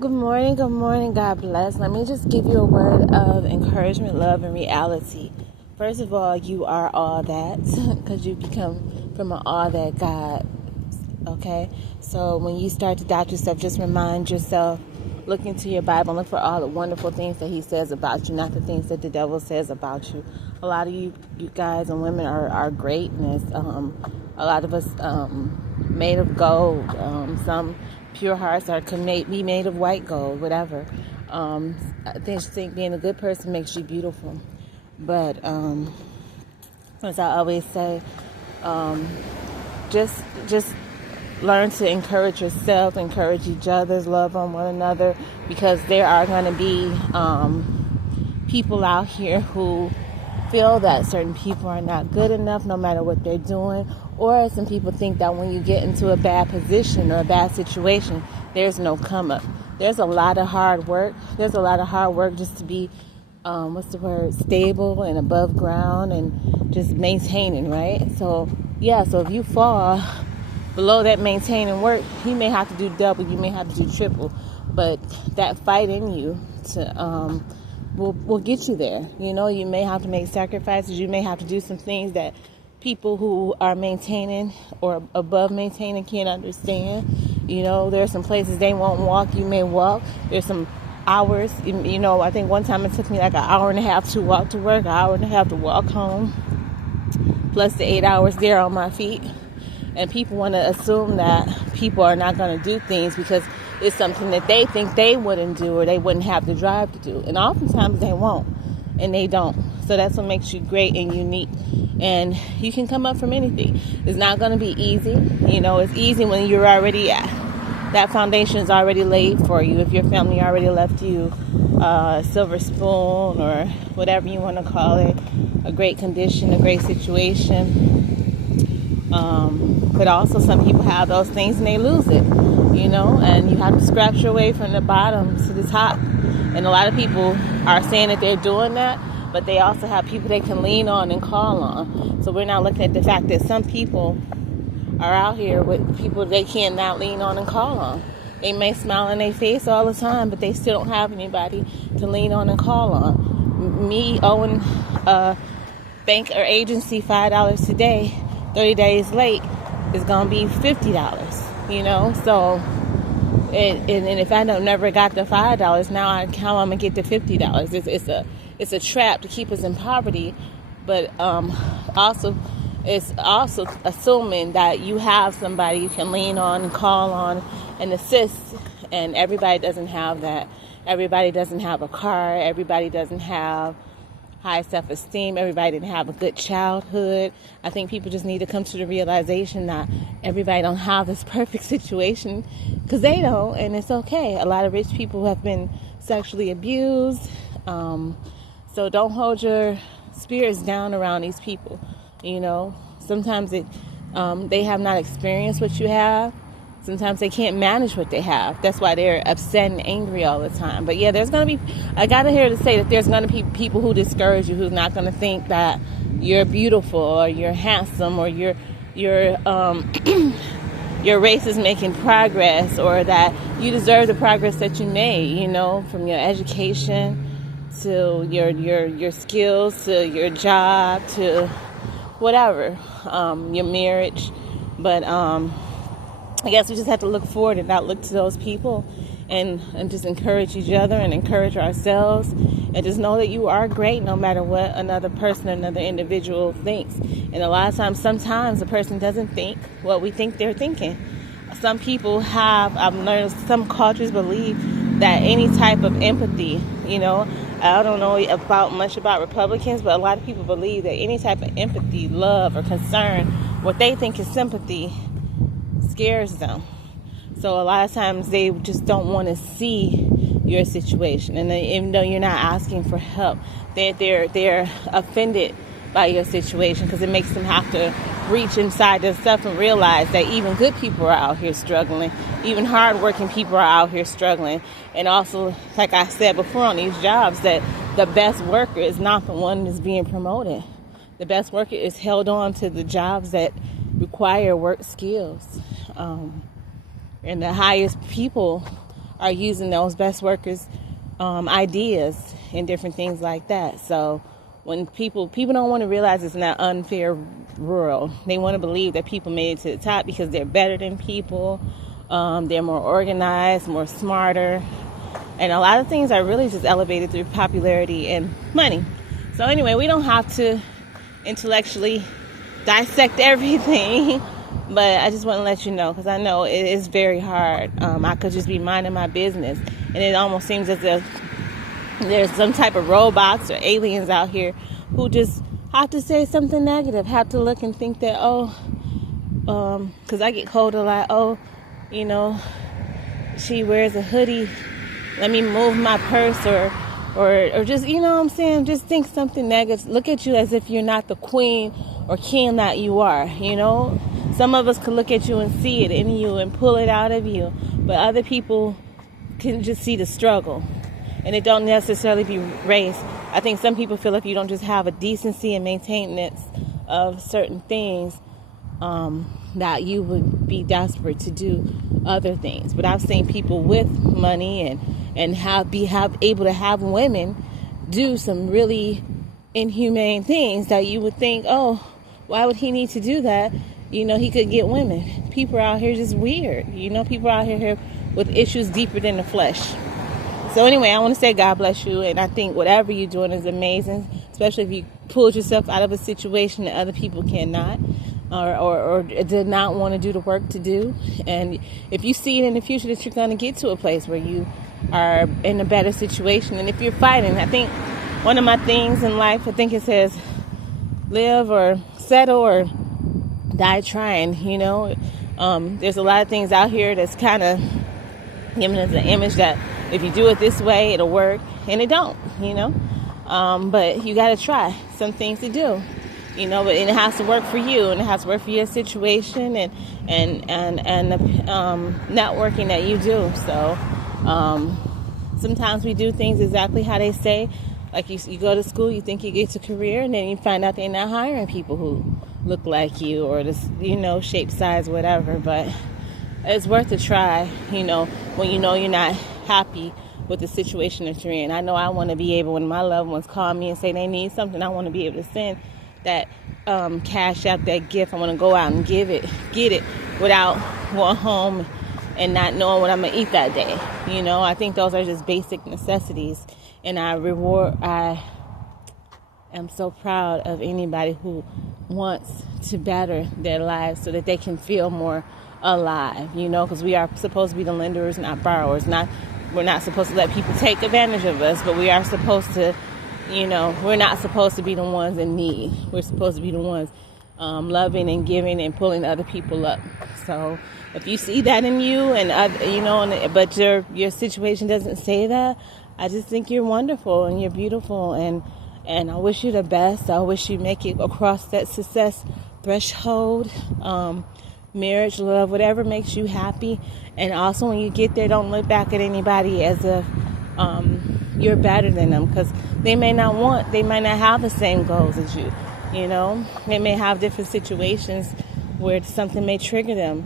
Good morning, good morning, God bless. Let me just give you a word of encouragement, love, and reality. First of all, you are all that because you become from an all that God, okay? So when you start to doubt yourself, just remind yourself, look into your Bible, look for all the wonderful things that he says about you, not the things that the devil says about you. A lot of you guys and women are greatness. A lot of us made of gold. Some pure hearts are be made of white gold, whatever. I think being a good person makes you beautiful. But as I always say, just learn to encourage yourself, encourage each other, love on one another, because there are going to be people out here who feel that certain people are not good enough no matter what they're doing, or some people think that when you get into a bad position or a bad situation, there's no come up. There's a lot of hard work. There's a lot of hard work just to be stable and above ground and just maintaining, right? So if you fall below that maintaining work, you may have to do double, you may have to do triple, but that fight in you to will get you there. You may have to make sacrifices. You may have to do some things that people who are maintaining or above maintaining can't understand. There's some places they won't walk, you may walk. There's some hours, I think one time it took me like an hour and a half to walk to work, an hour and a half to walk home, plus the 8 hours there on my feet. And people want to assume that people are not going to do things because it's something that they think they wouldn't do or they wouldn't have the drive to do. And oftentimes they won't, and they don't. So that's what makes you great and unique. And you can come up from anything. It's not going to be easy. It's easy when you're already that foundation is already laid for you. If your family already left you a silver spoon or whatever you want to call it, a great condition, a great situation. But also some people have those things and they lose it, and you have to scratch your way from the bottom to the top. And a lot of people are saying that they're doing that, but they also have people they can lean on and call on. So we're not looking at the fact that some people are out here with people they cannot lean on and call on. They may smile in their face all the time, but they still don't have anybody to lean on and call on. Me owing a bank or agency $5 today, 30 days late, is going to be $50, So, and if I never got the $5, now how I'm going to get the $50? It's a trap to keep us in poverty, but it's also assuming that you have somebody you can lean on and call on and assist, and everybody doesn't have that. Everybody doesn't have a car. Everybody doesn't have high self-esteem. Everybody didn't have a good childhood. I think people just need to come to the realization that everybody don't have this perfect situation, because they don't, and it's okay. A lot of rich people have been sexually abused, so don't hold your spirits down around these people. Sometimes they have not experienced what you have. Sometimes they can't manage what they have. That's why they're upset and angry all the time. But yeah, I got to hear to say that there's going to be people who discourage you, who's not going to think that you're beautiful or you're handsome or your race is making progress, or that you deserve the progress that you made, from your education to your skills to your job to whatever, your marriage. But I guess we just have to look forward and not look to those people, and just encourage each other and encourage ourselves, and just know that you are great no matter what another person, another individual thinks. And a lot of times, sometimes a person doesn't think what we think they're thinking. Some people I've learned some cultures believe that any type of empathy, I don't know much about Republicans, but a lot of people believe that any type of empathy, love, or concern, what they think is sympathy, scares them. So a lot of times they just don't want to see your situation, and even though you're not asking for help, they're offended by your situation, because it makes them have to reach inside themselves and realize that even good people are out here struggling, even hardworking people are out here struggling. And also, like I said before, on these jobs, that the best worker is not the one that's being promoted. The best worker is held on to the jobs that require work skills. And the highest people are using those best workers' ideas and different things like that. So when people don't want to realize it's not unfair world. They want to believe that people made it to the top because they're better than people. They're more organized, more smarter. And a lot of things are really just elevated through popularity and money. So anyway, we don't have to intellectually dissect everything. But I just want to let you know, because I know it is very hard. I could just be minding my business. And it almost seems as if there's some type of robots or aliens out here who just have to say something negative, have to look and think that, because I get told a lot, she wears a hoodie, let me move my purse, or just, you know what I'm saying, just think something negative. Look at you as if you're not the queen or king that you are, Some of us could look at you and see it in you and pull it out of you, but other people can just see the struggle. And it don't necessarily be race. I think some people feel if you don't just have a decency and maintenance of certain things, that you would be desperate to do other things. But I've seen people with money and have able to have women do some really inhumane things that you would think, oh, why would he need to do that? He could get women. People are out here just weird. People are out here with issues deeper than the flesh. So anyway, I want to say God bless you, and I think whatever you're doing is amazing, especially if you pulled yourself out of a situation that other people cannot or did not want to do the work to do. And if you see it in the future that you're going to get to a place where you are in a better situation, and if you're fighting, I think one of my things in life, I think it says live or settle or die trying, There's a lot of things out here that's kind of giving us an image that if you do it this way, it'll work, and it don't, but you got to try some things to do, but it has to work for you, and it has to work for your situation and the networking that you do. So sometimes we do things exactly how they say. Like you go to school, you think you get a career, and then you find out they're not hiring people who look like you or this, shape, size, whatever. But it's worth a try, when you're not happy with the situation that you're in. I know I want to be able, when my loved ones call me and say they need something, I want to be able to send that cash out, that gift. I want to go out and get it without going home and not knowing what I'm going to eat that day. I think those are just basic necessities. And I am so proud of anybody who wants to better their lives so that they can feel more alive, because we are supposed to be the lenders, not borrowers. We're not supposed to let people take advantage of us, but we are supposed to, we're not supposed to be the ones in need. We're supposed to be the ones loving and giving and pulling other people up. So if you see that in you, but your situation doesn't say that, I just think you're wonderful and you're beautiful, and I wish you the best. I wish you make it across that success threshold. Marriage, love, whatever makes you happy. And also when you get there, don't look back at anybody as if you're better than them, because they might not have the same goals as you. They may have different situations where something may trigger them.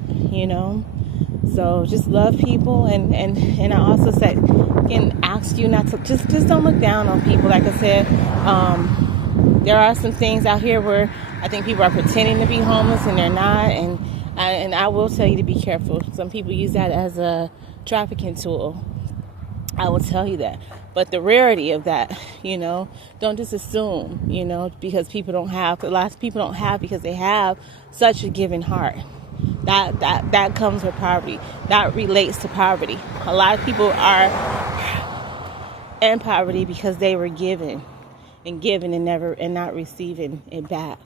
So just love people, and I also can ask you not to just don't look down on people. Like I said, there are some things out here where I think people are pretending to be homeless and they're not, and I will tell you to be careful. Some people use that as a trafficking tool. I will tell you that. But the rarity of that, don't just assume, because a lot of people don't have because they have such a giving heart. That comes with poverty. That relates to poverty. A lot of people are in poverty because they were given and not receiving it back,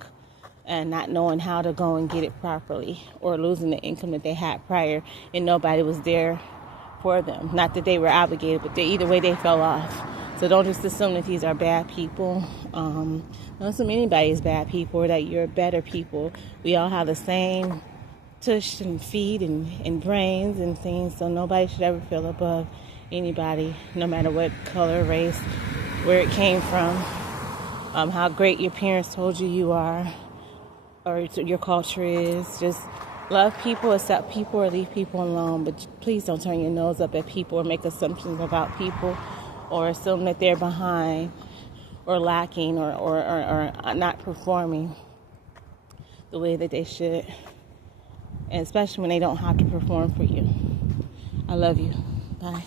and not knowing how to go and get it properly, or losing the income that they had prior and nobody was there for them. Not that they were obligated, but either way they fell off. So don't just assume that these are bad people. Don't assume anybody is bad people or that you're better people. We all have the same tush and feet and brains and things, so nobody should ever feel above anybody, no matter what color, race, where it came from, how great your parents told you are, or your culture is. Just Love people, accept people, or leave people alone. But please don't turn your nose up at people or make assumptions about people or assume that they're behind or lacking or not performing the way that they should. And especially when they don't have to perform for you. I love you. Bye.